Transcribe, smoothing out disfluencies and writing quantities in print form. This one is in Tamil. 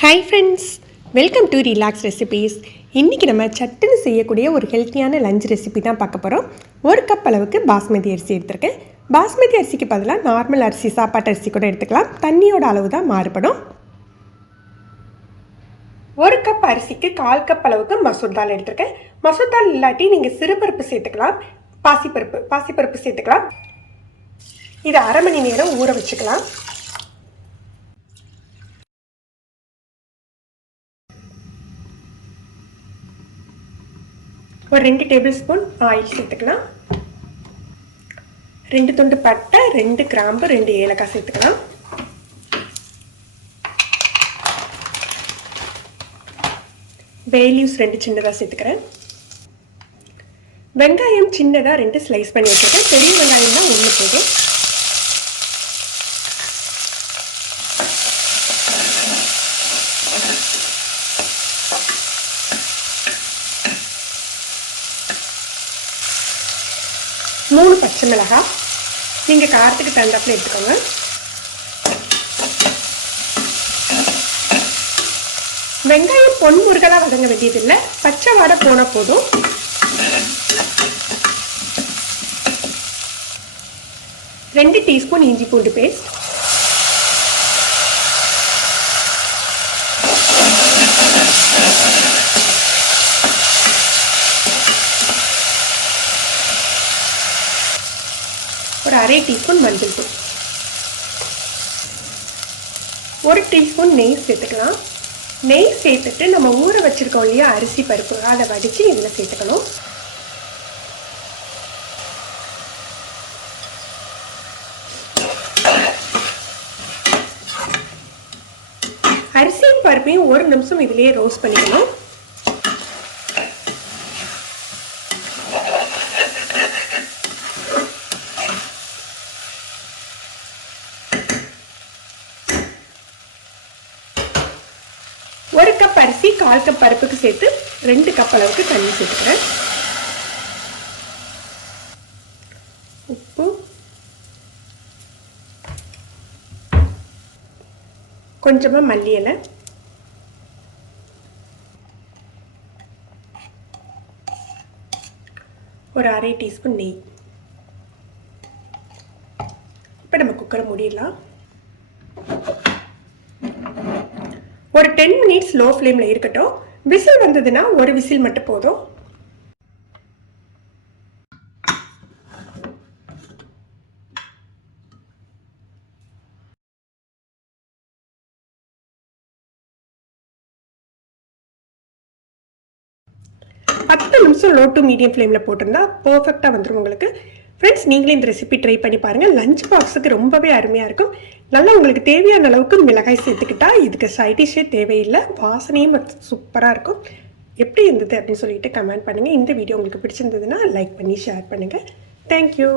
Hi friends, welcome to relax recipes. இன்றைக்கி நம்ம சட்டுன்னு செய்யக்கூடிய ஒரு ஹெல்த்தியான லஞ்ச் ரெசிபி தான் பார்க்க போகிறோம். 1 கப் அளவுக்கு பாஸ்மதி அரிசி எடுத்திருக்கேன். பாஸ்மதி அரிசிக்கு பதிலாக நார்மல் அரிசி, சாப்பாட்டு அரிசி கூட எடுத்துக்கலாம். தண்ணியோட அளவு தான் மாறுபடும். 1 கப் அரிசிக்கு 1/4 கப் அளவுக்கு மசூர் தால் எடுத்திருக்கேன். மசூர் தால் இல்லாட்டி நீங்கள் சிறுபருப்பு சேர்த்துக்கலாம், பாசிப்பருப்பு சேர்த்துக்கலாம். இதை அரை மணி நேரம் ஊற வச்சுக்கலாம். ஒரு 2 டேபிள் ஸ்பூன் ஆயில் சேர்த்துக்கலாம். 2 துண்டு பட்டை, 2 கிராம்பு, 2 ஏலக்காய் சேர்த்துக்கலாம். பே லீவ்ஸ் 2 சின்னதாக சேர்த்துக்கிறேன். வெங்காயம் சின்னதாக 2 ஸ்லைஸ் பண்ணி வச்சுருக்கேன். பெரிய வெங்காயம் தான் 1 போதும். மூணு பச்சை மிளகாய், நீங்கள் காரத்துக்கு தகுந்தாப்புல எடுத்துக்கோங்க. வெங்காயம் பொன்முருகலாக வதங்க வேண்டியதில்லை, பச்சை வாடை போனால் போதும். ரெண்டு டீஸ்பூன் இஞ்சி பூண்டு பேஸ்ட், ஒரு அரை டீஸ்பூன் மஞ்சள் தூள், 1 டீஸ்பூன் நெய் சேர்த்துக்கலாம். நெய் சேர்த்துட்டு நம்ம ஊற வச்சிருக்கோம் இல்லையா அரிசி பருப்பு, அதை வடித்து இதில் சேர்த்துக்கணும். அரிசியும் பருப்பையும் 1 நிமிஷம் இதிலேயே ரோஸ்ட் பண்ணிக்கணும். ஒரு கப் அரிசி 1/4 கப் பருப்புக்கு சேர்த்து 2 கப் அளவுக்கு தண்ணி சேர்த்துக்கிறேன். உப்பு, கொஞ்சமா மல்லி இலை, ஒரு அரை டீஸ்பூன் நெய். இப்போ நம்ம குக்கரை மூடிடலாம். ஒரு 10 மினிட்ஸ் லோ ஃப்ளேமில் இருக்கட்டும். விசில் வந்ததுன்னா ஒரு விசில் மட்டும் போதும். பத்து நிமிஷம் லோ டு மீடியம் ஃப்ளேமில் போட்டிருந்தா பர்ஃபெக்டாக வந்துடும் உங்களுக்கு. ஃப்ரெண்ட்ஸ், நீங்களே இந்த ரெசிபி ட்ரை பண்ணி பாருங்கள். லஞ்ச் பாக்ஸுக்கு ரொம்பவே அருமையாக இருக்கும். நல்லா உங்களுக்கு தேவையான அளவுக்கு மிளகாய் சேர்த்துக்கிட்டா இதுக்கு சைட் டிஷ்ஷே தேவையில்லை. வாசனையும் சூப்பராக இருக்கும். எப்படி இருந்தது அப்படின்னு சொல்லிட்டு கமெண்ட் பண்ணுங்கள். இந்த வீடியோ உங்களுக்கு பிடிச்சிருந்ததுன்னா லைக் பண்ணி ஷேர் பண்ணுங்கள். தேங்க்யூ.